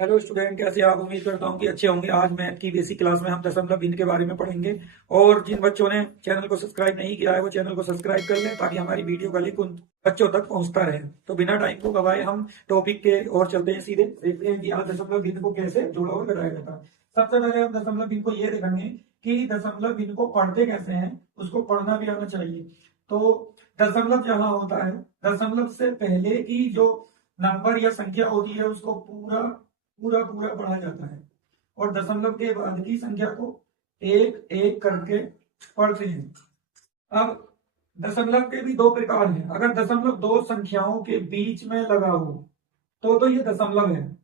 Hello student, कैसे आप? उम्मीद करता हूँ कि अच्छे होंगे। आज मैथ की बेसिक क्लास में हम दशमलव भिन्न के बारे में पढ़ेंगे। और जिन बच्चों ने चैनल को सब्सक्राइब नहीं किया है वो चैनल को सब्सक्राइब कर लें ताकि हमारी वीडियो का लिंक उन बच्चों तक पहुंचता रहे। तो बिना टाइम को गवाए हम टॉपिक के और चलते हैं, सीधे देखते हैं कि आज दशमलव भिन्न को कैसे जोड़ा और घटाया जाता है। सबसे पहले हम दशमलव भिन्न को ये देखेंगे कि दशमलव भिन्न को पढ़ते कैसे हैं, उसको पढ़ना भी आना चाहिए। तो दशमलव जहां होता है, दशमलव से पहले की जो नंबर या संख्या होती है उसको पूरा पूरा पूरा पढ़ा जाता है, और दशमलव के बाद की संख्या को एक एक करके पढ़ते हैं। अब दशमलव के भी दो प्रकार हैं। अगर दशमलव दो संख्याओं के बीच में लगा हो तो ये दशमलव है।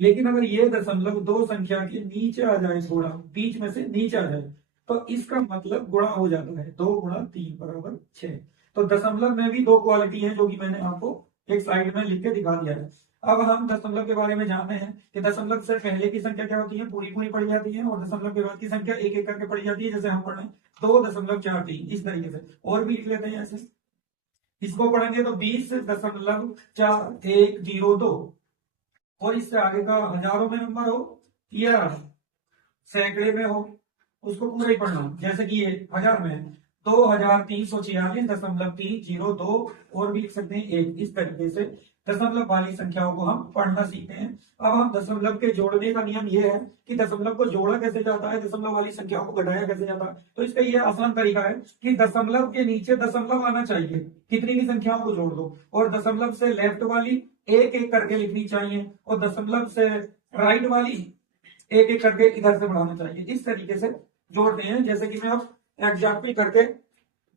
लेकिन अगर ये दशमलव दो संख्या के नीचे आ जाए, थोड़ा बीच में से नीचे आ जाए, तो इसका मतलब गुणा हो जाता है। 2 गुणा 3 बराबर 6। तो दशमलव में भी दो क्वालिटी है जो कि मैंने आपको एक स्लाइड में लिख के दिखा दिया है। अब हम दशमलव के बारे में जानते हैं कि दशमलव से पहले की संख्या क्या होती है, पूरी पूरी पढ़ी जाती है, और दशमलव के बाद की संख्या एक एक करके पढ़ी जाती है। जैसे हम पढ़ रहे हैं 2.43, इस तरीके से। और भी लिख लेते हैं ऐसे। इसको पढ़ेंगे तो 20.4102, और इससे आगे का हजारों में नंबर हो या सैकड़े में हो, उसको पूरा ही पढ़ना। जैसे कि ये हजार में है 2346.302, और भी लिख सकते हैं एक। इस तरीके से दशमलव वाली संख्याओं को हम पढ़ना सीखते हैं। अब हम दशमलव के जोड़ने का नियम ये है कि दशमलव को जोड़ा कैसे जाता है, दशमलव वाली संख्याओं को घटाया कैसे जाता है। तो इसका ये आसान तरीका है कि दशमलव के नीचे दशमलव आना चाहिए, कितनी भी संख्याओं को जोड़ दो, और दशमलव से लेफ्ट वाली एक एक करके लिखनी चाहिए, और दशमलव से राइट वाली एक एक करके इधर से बढ़ाना चाहिए। इस तरीके से जोड़ते हैं। जैसे कि मैं अब एग्जाम्पल करके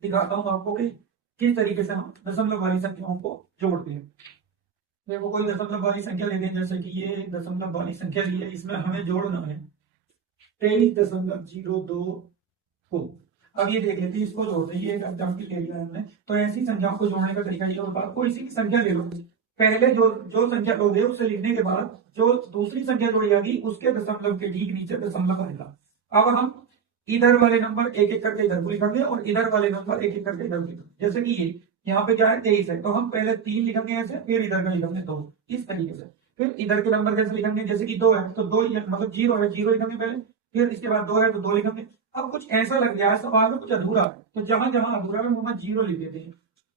दिखाता हूं आपको कि किस तरीके से हम दशमलव वाली संख्याओं को जोड़ते हैं। देखो, कोई दशमलव वाली संख्या लेते हैं, जैसे कि ये दशमलव वाली संख्या ली है, इसमें हमें जोड़ना है 23.02 को। अब ये देख लेते हैं, इसको जोड़ते हैं। ये एक एग्जाम्पल ले लिया हमने। तो ऐसी संख्याओं को जोड़ने का तरीका ये होता है, कोई सी संख्या ले लो, पहले जो जो संख्या लोगे उसे लिखने के बाद जो दूसरी संख्या जोड़ी जाएगी उसके दशमलव के ठीक नीचे दशमलव आएगा। अब हम इधर वाले नंबर एक एक करके इधर को लिखेंगे, और इधर वाले नंबर एक एक करके इधर को लिखेंगे। जैसे कि ये यहाँ पे क्या है 23 है, तो हम पहले 3 लिखेंगे ऐसे, फिर इधर का लिखेंगे 2, इस तरीके से। फिर इधर के नंबर कैसे लिखेंगे, जैसे कि 2 है तो 2 मतलब 0 है, 0 लिखेंगे पहले, फिर इसके बाद 2 है तो 2 लिखेंगे। अब कुछ ऐसा लग गया है सवाल में कुछ अधूरा है, तो जहां जहां अधूरा है वहां 0 लिख देते हैं,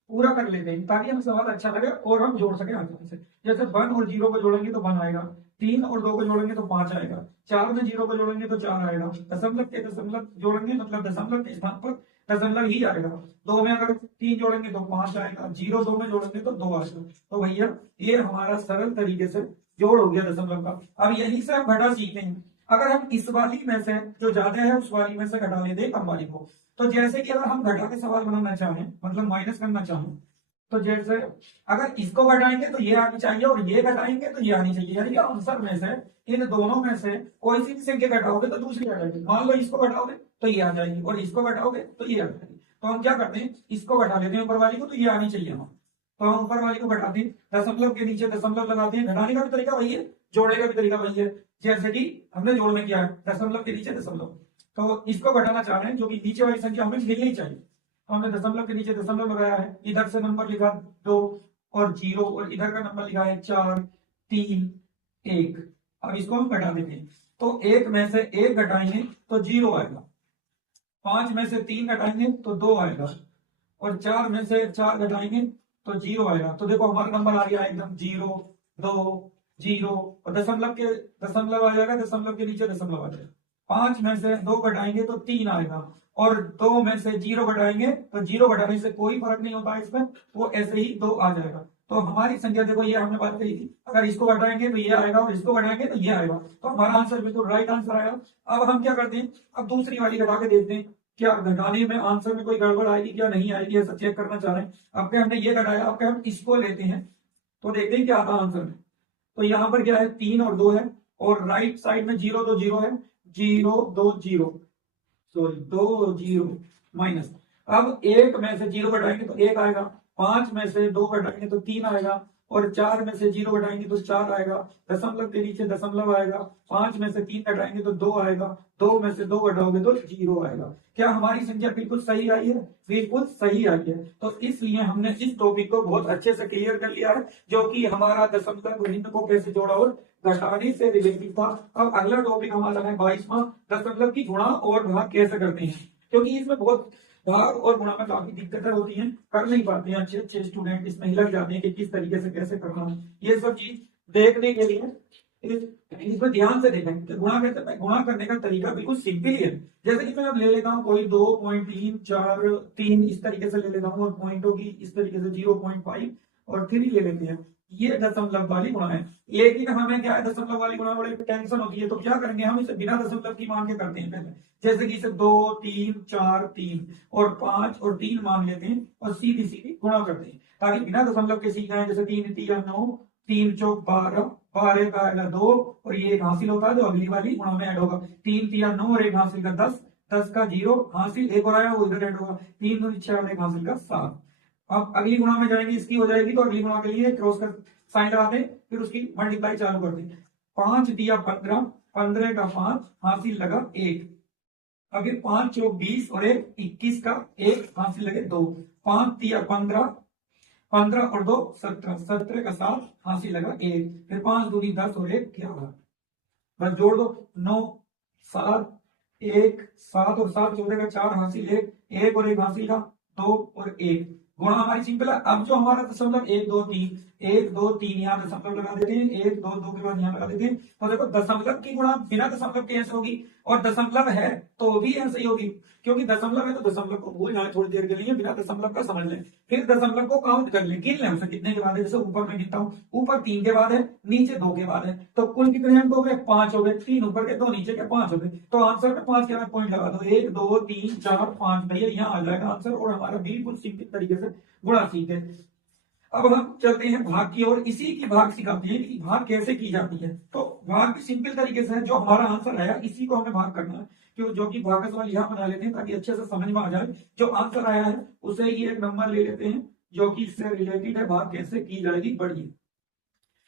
पूरा कर लेते हैं, ताकि हमें सवाल अच्छा लगे और हम जोड़ सके आसानी से। जैसे 1 और 0 को जोड़ेंगे तो 1 आएगा, 3 और 2 को जोड़ेंगे तो 5 आएगा, 4 में 0 को जोड़ेंगे तो 4 आएगा, दशमलव के दशमलव जोड़ेंगे मतलब दशमलव के स्थान पर दशमलव ही आएगा। 2 में अगर 3 जोड़ेंगे तो 5 आएगा, 0 2 में जोड़ेंगे तो 2 आएगा। तो भैया ये हमारा सरल तरीके से जोड़ हो गया दशमलव का। अब यहीं से हम घटा सीखते हैं। अगर हम इस वाली में से जो ज्यादा है उस वाली में से घटा लेते हैं कम वाली को, तो जैसे कि अगर हम घटा के सवाल बनाना चाहें, मतलब माइनस करना चाहें, तो जैसे अगर इसको घटाएंगे तो ये आनी चाहिए, और ये घटाएंगे तो ये आनी चाहिए। यानी कि आंसर में से इन दोनों में से कोई सी भी संख्या घटाओगे तो दूसरी आ जाएगी। मान लो इसको घटाओगे तो ये आ जाएगी, और इसको घटाओगे तो ये आ जाएगी। तो हम क्या करते हैं, इसको घटा लेते हैं ऊपर वाली को, तो ये आनी चाहिए हम, तो हम ऊपर वाली को घटाते हैं, दशमलव के नीचे दशमलव लगाते हैं। घटाने का भी तरीका वही है, जोड़ने का भी तरीका वही है। जैसे कि हमने जोड़ने किया है दशमलव के नीचे दशमलव, तो इसको घटाना चाह रहे हैं जो कि नीचे वाली संख्या हमें मिलनी चाहिए, तो हमने दशमलव के नीचे दशमलव लगाया है, इधर से नंबर लिखा 2 और 0, और इधर का नंबर लिखा है 4 3 1। अब इसको हम घटा देते हैं, तो 1 में से 1 घटाएंगे तो 0 आएगा, 5 में से 3 घटाएंगे तो 2 आएगा, और 4 में से 4 घटाएंगे तो 0 आएगा। तो देखो हमारा नंबर आ गया एकदम 0 2 0, और दशमलव के दशमलव आ जाएगा, दशमलव के नीचे दशमलव आ जाएगा। 5 में से 2 घटाएंगे तो 3 आएगा, और 2 में से 0 घटाएंगे तो 0 घटाने से कोई फर्क नहीं होता है इसमें, वो ऐसे ही 2 आ जाएगा। तो हमारी संख्या देखो, ये हमने बात कही थी, अगर इसको घटाएंगे तो ये आएगा, और इसको घटाएंगे तो ये आएगा, तो हमारा आंसर बिल्कुल राइट आंसर आएगा। अब हम क्या करते हैं, अब दूसरी वाली घटा के देखते हैं क्या घटाने में आंसर में कोई गड़बड़ आएगी क्या नहीं आएगी, ऐसा चेक करना चाह रहे हैं। अब क्या हमने ये घटाया, अब क्या हम इसको लेते हैं तो देखते हैं क्या आता आंसर में। तो यहाँ पर क्या है 3 और 2 है, और राइट साइड में 0 2 0 है, 0 2 0, सॉरी 2 0 माइनस। अब 1 में से 0 घटाएंगे तो 1 आएगा, 5 में से 2 घटाएंगे तो 3 आएगा, और 4 में से 0 घटाएंगे तो 4 आएगा, दशमलव के नीचे दशमलव आएगा, 5 में से 3 घटाएंगे तो 2 आएगा, 2 में से 2 घटाओगे तो 0 आएगा। क्या हमारी संख्या बिल्कुल सही आई है? बिल्कुल सही आई है। तो इसलिए हमने इस टॉपिक को बहुत अच्छे से क्लियर कर लिया है, जो कि हमारा दशमलव भिन्न को कैसे जोड़ा और घटाने से रिलेटेड था। अब अगला टॉपिक हमारा है 22वां, दशमलव की गुणा और भाग कैसे करते हैं, क्योंकि इसमें बहुत भाग और गुणा में काफी दिक्कतें होती हैं, कर नहीं पाते हैं अच्छे अच्छे स्टूडेंट, इसमें हिलक जाते हैं कि किस तरीके से कैसे करना है। ये सब चीज देखने के लिए इसमें ध्यान से देखें कि गुणा कैसे, गुणा करने का तरीका बिल्कुल सिंपल ही है। जैसे कि मैं अब ले लेता हूँ कोई 2.343 इस तरीके से ले लेता हूँ, और पॉइंटों की इस तरीके से 0.5 और 3 ले लेते हैं। ये दशमलव वाली गुणा है, लेकिन हमें क्या है, दशमलव वाली गुणा बड़े टेंशन होती है, तो क्या करेंगे हम इसे बिना दशमलव की मान के करते हैं पहले। जैसे कि इसे 2 3 4 3 और 5 और 3 मान लेते हैं और सीधी सीधी गुणा करते हैं, ताकि बिना दशमलव के सीख जाए। जैसे 3 3 9, 3 चौक 12, 12 का आएगा 2 और ये एक हासिल होता है जो अगली वाली गुणा में ऐड होगा। 3 3 9 और एक हासिल का 10, 10 का 0 हासिल एक और आया वो इधर ऐड होगा। 3 2 6 और एक हासिल का 7। अब अगली गुणा में जाएंगे, इसकी हो जाएगी तो अगली गुणा के लिए क्रॉस कर साइन लगाते, फिर उसकी मल्टीप्लाई चालू कर दें। 5 दिया 15, 15 का 5 हासिल लगा 1। अभी 5 चौक 20 और एक 21 का 1 हासिल लगे 2। 5 दिया 15, 15 और 2 17, 17 का 7 हासिल लगा 1। फिर 5 दूनी 10 और 1 11। बस जोड़ दो, 9 7 1 7 और 7 14 का 4 हासिल 1, 1 और 1 हासिल का 2 और 1। गुणा हमारी सिंपल है। अब जो हमारा दशमलव 1 2 3, 1 2 3 यहाँ दशमलव लगा देते हैं, 1 2 2 के बाद यहाँ लगा देते हैं। तो देखो दशमलव की गुणा बिना दशमलव के ऐसे होगी, और दशमलव है तो भी ऐसे ही होगी, क्योंकि दशमलव है तो दशमलव को भूल जाए थोड़ी देर के लिए, बिना दशमलव का समझ लें, फिर दशमलव को काउंट कर लें, गिन लें उसे कितने के बाद है। जैसे ऊपर में गिनता हूँ, ऊपर 3 के बाद है, नीचे 2 के बाद है, तो कुल कितने अंक हो गए? 5 हो गए। 3 ऊपर के 2 नीचे के 5 हो गए। तो आंसर में 5 के बाद पॉइंट लगा दो, 1 2 3 4 5 भैया यहाँ आ जाएगा आंसर, और हमारा बिल्कुल सिंपल तरीके से गुणा सीखे। अब हम चलते हैं भाग की ओर, इसी की भाग सिखाते हैं कि भाग कैसे की जाती है। तो भाग भी सिंपल तरीके से है, जो हमारा आंसर आया इसी को हमें भाग करना है, क्यों जो कि भागस वाला यहाँ बना लेते हैं ताकि अच्छे से समझ में आ जाए। जो आंसर आया है उसे ही एक नंबर ले लेते हैं जो कि इससे रिलेटेड है, भाग कैसे की जाएगी बढ़िए।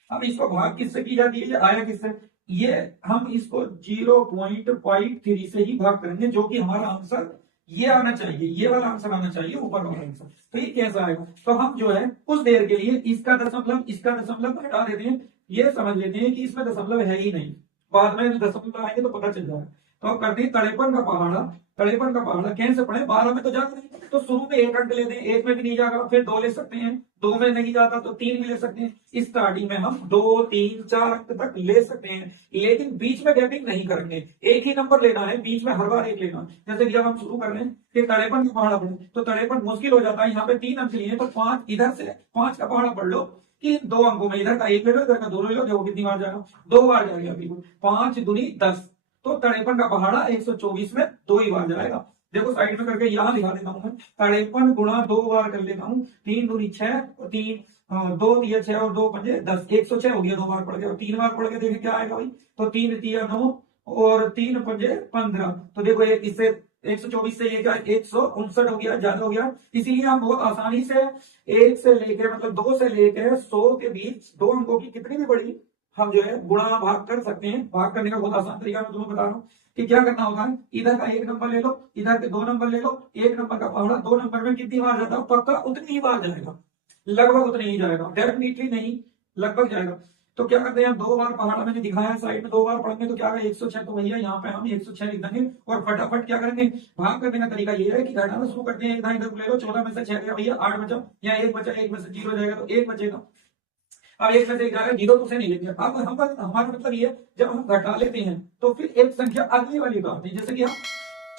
अब इसको भाग किससे की जाती है, ये आया किससे, ये हम इसको 0.53 से ही भाग करेंगे, जो कि हमारा आंसर ये आना चाहिए, ये वाला आंसर आना चाहिए ऊपर वाला आंसर। तो ये कैसा आएगा, तो हम जो है कुछ देर के लिए इसका दशमलव हटा देते हैं, ये समझ लेते हैं कि इसमें दशमलव है ही नहीं, बाद में दशमलव आएंगे तो पता चल जाएगा। तो अब करते हैं तड़ेपन का पहाड़ा। तड़ेपन का पहाड़ा कैसे पढ़े, 12 में तो जाता नहीं, तो शुरू में 1 अंक लेते हैं, 1 में भी नहीं जाएगा फिर 2 ले सकते हैं, 2 में नहीं जाता तो 3 भी ले सकते हैं। स्टार्टिंग में हम 2 3 4 अंक तक ले सकते हैं, लेकिन बीच में गैपिंग नहीं करेंगे, एक ही नंबर लेना है, बीच में हर बार एक लेना। जैसे कि जब हम शुरू कर रहे हैं कि तड़ेपन का पहाड़ा पढ़े, तो तड़ेपन मुश्किल हो जाता है, यहाँ पे 3 अंक लिए तो 5 इधर से 5 का पहाड़ा पढ़ लो कि 2 अंकों में, इधर का 1 ले लो, इधर का 2 ले लो, देखो कितनी बार जाएगा, 2 बार जाएगा बिल्कुल, 5 दूनी 10, तो तड़ेपन का पहाड़ा 124 में 2 ही बार जाएगा। देखो साइड में करके यहाँ दिखा देता हूँ मैं, तड़ेपन गुणा 2 बार कर लेता हूँ, 3 दूनी 6 और 3 2 दिया 6 और 2 पंजे 10, 106 हो गया, 2 बार पढ़ गया, और 3 बार पढ़ के देखें क्या आएगा भाई, तो 3 दिया 9 और 3 पंजे 15। तो देखो एक इससे 124 से ये क्या 159 हो गया, ज्यादा हो गया, इसीलिए हम बहुत आसानी से 1 से लेके मतलब 2 से लेके 100 के बीच 2 अंकों की कितनी भी बड़ी हम जो है गुणा भाग कर सकते हैं। भाग करने का बहुत आसान तरीका मैं तुम्हें बता रहा हूँ कि क्या करना होता है, इधर का 1 नंबर ले लो, इधर के 2 नंबर ले लो, 1 नंबर का पहाड़ा 2 नंबर में कितनी बार जाता है, पक्का उतनी ही बार जाएगा, लगभग उतनी ही जाएगा, डेफिनेटली नहीं लगभग जाएगा। तो क्या करते हैं, 2 बार पहाड़ा मैंने दिखाया है साइड में, 2 बार पढ़ेंगे तो क्या है 106, तो भैया यहाँ पे हम 106 लिख देंगे और फटाफट क्या करेंगे, भाग करने का तरीका ये है कि घटाना शुरू करते हैं, इधर इधर ले लो, 14 में से 6 गया भैया 8 बचा, या 1 बचा, 1 में से 0 जाएगा तो 1 बचेगा। अब 1 में से 1 जाएगा, 0 तो उसे नहीं लेंगे। अब हम हमारा मतलब ये जब हम घटा लेते हैं तो फिर एक संख्या अगली वाली उतारते हैं, जैसे कि हम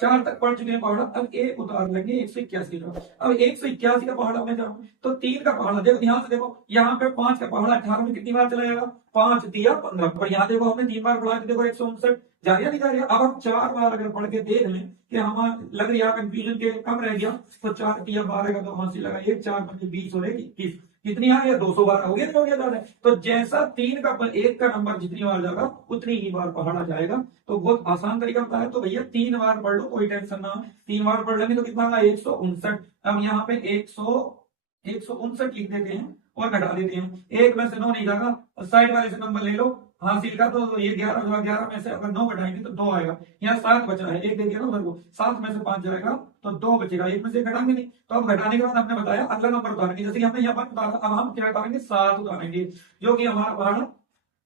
4 तक पढ़ चुके हैं पहाड़ा, अब 1 उतार लेंगे 181 का। अब 181 का पहाड़ा में जाऊं तो 3 का पहाड़ा देखो, ध्यान से देखो, यहाँ पे 5 का पहाड़ा 18 में कितनी बार चला जाएगा, 5 दिया 15, और यहाँ देखो हमने 3 बार पढ़ा, देखो 159 जा रही है नहीं जा रही है। अब हम 4 बार अगर पढ़ के देख लें कि हम लग रही है कंफ्यूजन के कम रह गया, तो 4 दिया 12 का तो हासिल लगाइए, 4 पंजे 20 हो रहे 21, कितनी आ गया 200 बार हो गया, तो हो गया ज्यादा। तो जैसा 3 का 1 का नंबर जितनी बार जाएगा उतनी ही बार पहाड़ा जाएगा। तो बहुत आसान तरीका होता है, तो भैया 3 बार पढ़ लो, कोई टेंशन ना, 3 बार पढ़ लेंगे तो कितना आएगा 159। अब यहाँ पे 159 लिख देते हैं और घटा देते हैं। एक में से 9 नहीं जाएगा, साइड वाले से नंबर ले लो हासिल का, तो ये 11 होगा, 11 में से अगर 9 घटाएंगे तो 2 आएगा। यहाँ 7 बचा है, एक दे दिया ना उधर को, 7 में से 5 जाएगा तो 2 बचेगा, एक में से घटाएंगे नहीं। तो अब घटाने के बाद हमने बताया अगला नंबर उतारेंगे, जैसे हमने यहाँ पर उतारा, अब हम क्या उतारेंगे 7 उतारेंगे, जो कि हमारा पहाड़ा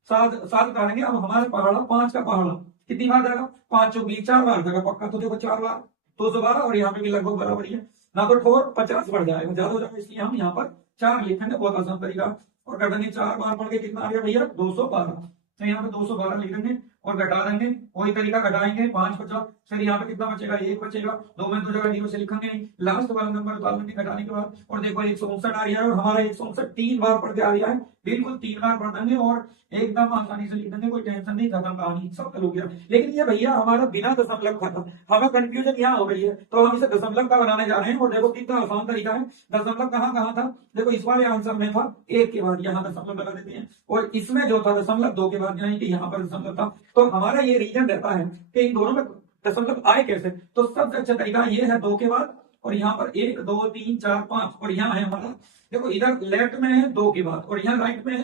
7 उतारेंगे। अब हमारे पहाड़ा 5 का पहाड़ा कितनी बार जाएगा, 5 चौकी 4 बार जाएगा पक्का, तो देखो 4 बार 212, और यहाँ पे भी लगभग बराबर ही है। नंबर 4 50 बढ़ जाएगा, ज्यादा हो जाएगा, इसलिए हम यहाँ पर 4 लिखेंगे, बहुत आसान तरीका। और कर देंगे 4 बार पढ़ के कितना आ गया भैया 212, तो यहाँ पे 212 लिख देंगे और घटा देंगे, वही तरीका घटाएंगे, 5 बचा, फिर यहाँ पे कितना बचेगा 1 बचेगा, 2 में 2 जगह 0 से लिखेंगे नहीं, लास्ट वाला नंबर उतार देंगे घटाने के बाद। और देखो 159 आ रहा है, और हमारा 159 3 बार पढ़ के आ रहा है, बिल्कुल 3 बार पढ़ देंगे और एकदम आसानी से लिख देंगे, कोई टेंशन नहीं, खत्म कहानी, सब हो गया। लेकिन ये भैया हमारा बिना दशमलव का था, हमें कंफ्यूजन यहाँ हो रही है, तो हम इसे दशमलव का बनाने जा रहे हैं। और देखो कितना आसान तरीका है, दशमलव कहाँ था, देखो इस वाले आंसर में था 1 के बाद यहाँ दशमलव लगा देते हैं, और इसमें जो था दशमलव 2 के बाद, यानी कि यहाँ पर दशमलव था। तो हमारा ये रीजन रहता है कि इन दोनों में दशमलव आए कैसे, तो सबसे अच्छा तरीका ये है 2 के बाद, और यहाँ पर 1 2 3 4 5, और यहाँ है हमारा, देखो इधर लेफ्ट में है 2 के बाद, और यहाँ राइट में है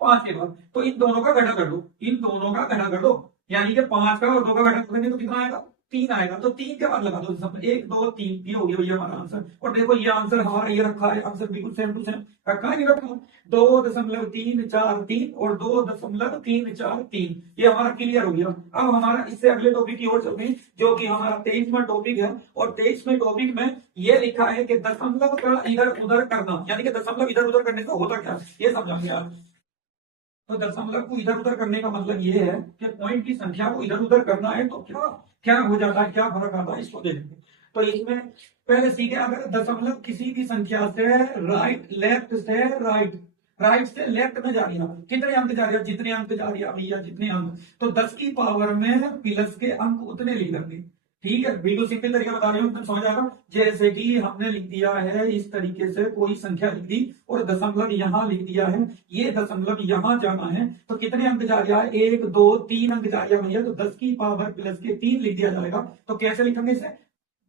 5 के बाद, तो इन दोनों का घटा कर दो, इन दोनों का घटा कर दो, यानी कि 5 का और 2 का घटा करेंगे तो कितना आएगा 3 आएगा, तो 3 के बाद लगा दो दशमलव, 1 2 3, ये हो गया भैया हमारा आंसर। और देखो ये आंसर हमारा ये रखा है, आंसर बिल्कुल सेम टू सेम रखा है, नहीं रखा 2.343 और 2.343, ये हमारा क्लियर हो गया। अब हमारा इससे अगले टॉपिक की ओर चलते हैं, जो कि हमारा 23वां टॉपिक है, और 23वें टॉपिक में ये लिखा है कि दशमलव का इधर उधर करना, यानी कि दशमलव इधर उधर करने से होता क्या, ये समझाएंगे यार। तो दशमलव को इधर उधर करने का मतलब ये है कि पॉइंट की संख्या को इधर उधर करना है, तो क्या क्या हो जाता है, क्या फर्क आता है, इसको देखेंगे। तो इसमें पहले सीखे, अगर दशमलव किसी भी संख्या से राइट लेफ्ट से राइट से लेफ्ट में जा रही है, कितने अंक जा रही है, जितने अंक जा रही है भैया, जितने अंक, तो 10 की पावर में प्लस के अंक उतने लिख देंगे। ठीक है, बिल्कुल सिंपल तरीका बता रही हूँ, तुम समझ आएगा। जैसे कि हमने लिख दिया है इस तरीके से, कोई संख्या लिख दी और दशमलव यहाँ लिख दिया है, ये दशमलव यहाँ जाना है, तो कितने अंक जा रहा है 1 2 3 अंक जा रहा है भैया, तो 10 की पावर प्लस के 3 लिख दिया जाएगा। तो कैसे लिखेंगे इसे,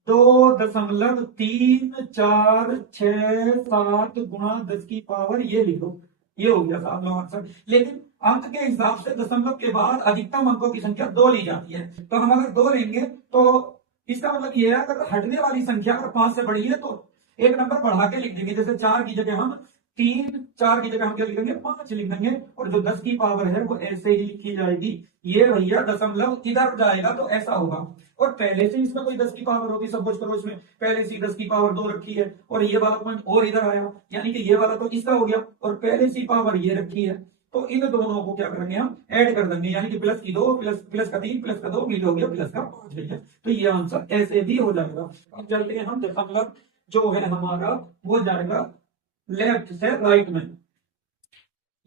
2.347 गुणा 10 की पावर, ये लिखो, ये हो गया साहब आंसर। लेकिन अंक के हिसाब से दशमलव के बाद अधिकतम अंकों की संख्या 2 ली जाती है, तो हम अगर 2 लेंगे तो इसका मतलब ये है, अगर हटने वाली संख्या अगर 5 से बड़ी है तो एक नंबर बढ़ा के लिख देंगे, जैसे 4 की जगह हम 3, 4 की जगह हम क्या लिख देंगे 5 लिख देंगे, और जो 10 की पावर है वो ऐसे ही लिखी जाएगी। ये भैया दशमलव इधर जाएगा तो ऐसा होगा, और पहले से इसमें कोई 10 की पावर होगी, सपोज करो इसमें पहले से 10 की पावर 2 रखी है, और ये वाला पॉइंट और इधर आया, यानी कि ये वाला तो इसका हो गया, और पहले से पावर ये रखी है, तो इन दोनों को क्या करेंगे हम ऐड कर देंगे, यानी कि प्लस की 2 प्लस का 3 प्लस का 2 मिल हो गया प्लस का 5 भैया, तो ये आंसर ऐसे भी हो जाएगा। अब चलते हैं हम, दशमलव जो है हमारा वो जाएगा लेफ्ट से राइट में,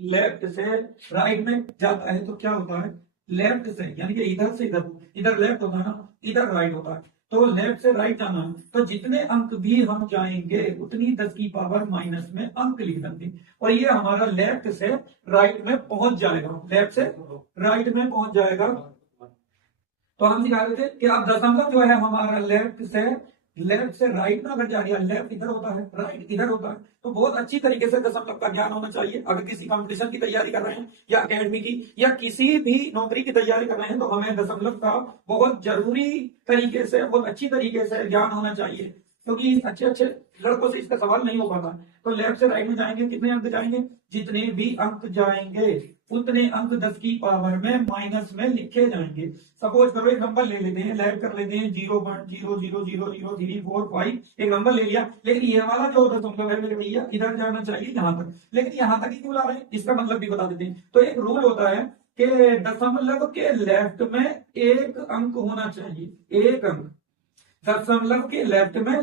लेफ्ट से राइट में जाता है, तो क्या होता है लेफ्ट से, यानी कि इधर से इधर, इधर लेफ्ट होता है ना, इधर राइट होता है, तो लेफ्ट से राइट जाना है, तो जितने अंक भी हम जाएंगे उतनी 10 की पावर माइनस में अंक लिख देंगे, और ये हमारा लेफ्ट से राइट में पहुंच जाएगा, लेफ्ट से राइट में पहुंच जाएगा। तो हम सिखा रहे थे कि अब दशमलव जो है हमारा लेफ्ट से राइट में अगर जा रही है, लेफ्ट इधर होता है राइट इधर होता है, तो बहुत अच्छी तरीके से दशमलव का ज्ञान होना चाहिए। अगर किसी कंपटीशन की तैयारी कर रहे हैं, या एकेडमी की, या किसी भी नौकरी की तैयारी कर रहे हैं, तो हमें दशमलव का बहुत जरूरी तरीके से, बहुत अच्छी तरीके से ज्ञान होना चाहिए, क्योंकि अच्छे अच्छे लड़कों से इसका सवाल नहीं हो पाता। तो लेफ्ट से राइट में जाएंगे, कितने अंक जाएंगे, जितने भी अंक जाएंगे उतने अंक 10 की पावर में माइनस में लिखे जाएंगे। सपोज करो एक नंबर ले लेते हैं, लैब कर लेते हैं 0.0000035, एक नंबर ले लिया, लेकिन ये वाला जो दशमलव है मेरे भैया इधर जाना चाहिए यहाँ तक, लेकिन यहाँ तक ही क्यों ला रहे हैं, इसका मतलब भी बता देते हैं। तो एक रूल होता है कि दशमलव के लेफ्ट में एक अंक होना चाहिए, एक अंक, दशमलव के लेफ्ट में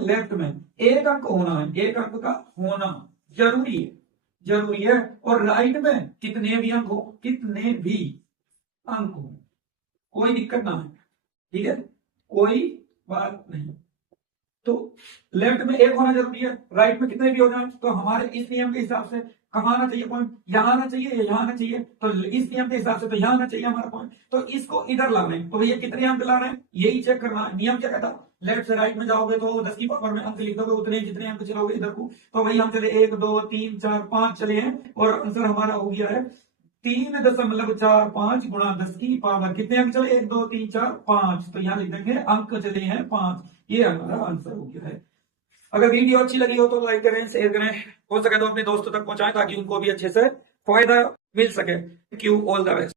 एक अंक होना है, एक अंक का होना जरूरी है, और राइट में कितने भी अंक हो, कितने भी अंक हो, कोई दिक्कत ना है, ठीक है, कोई बात नहीं। तो लेफ्ट में एक होना जरूरी है, राइट में कितने भी हो जाए, तो हमारे इस नियम के हिसाब से कहाँ आना चाहिए पॉइंट, यहाँ आना चाहिए या यहाँ आना चाहिए, तो इस नियम के हिसाब से तो यहाँ आना चाहिए हमारा पॉइंट, तो इसको इधर लाना है। तो भैया कितने अंक ला रहे हैं यही चेक करना है। नियम क्या कहता है, लेफ्ट से राइट में जाओगे तो 10 की पावर में अंक लिख दोगे, उतने जितने अंक चलोगे इधर को। तो भाई हम चले 1 2 3 4 5 चले हैं, और आंसर हमारा हो गया है 3.45 गुणा 10 की पावर, कितने अंक चले 1 2 3 4 5, तो यहाँ लिख देंगे अंक चले हैं 5, ये हमारा आंसर हो गया है। अगर वीडियो अच्छी लगी हो तो लाइक करें, शेयर करें, हो सके तो अपने दोस्तों तक पहुंचाएं ताकि उनको भी अच्छे से फायदा मिल सके। Thank you, all the best.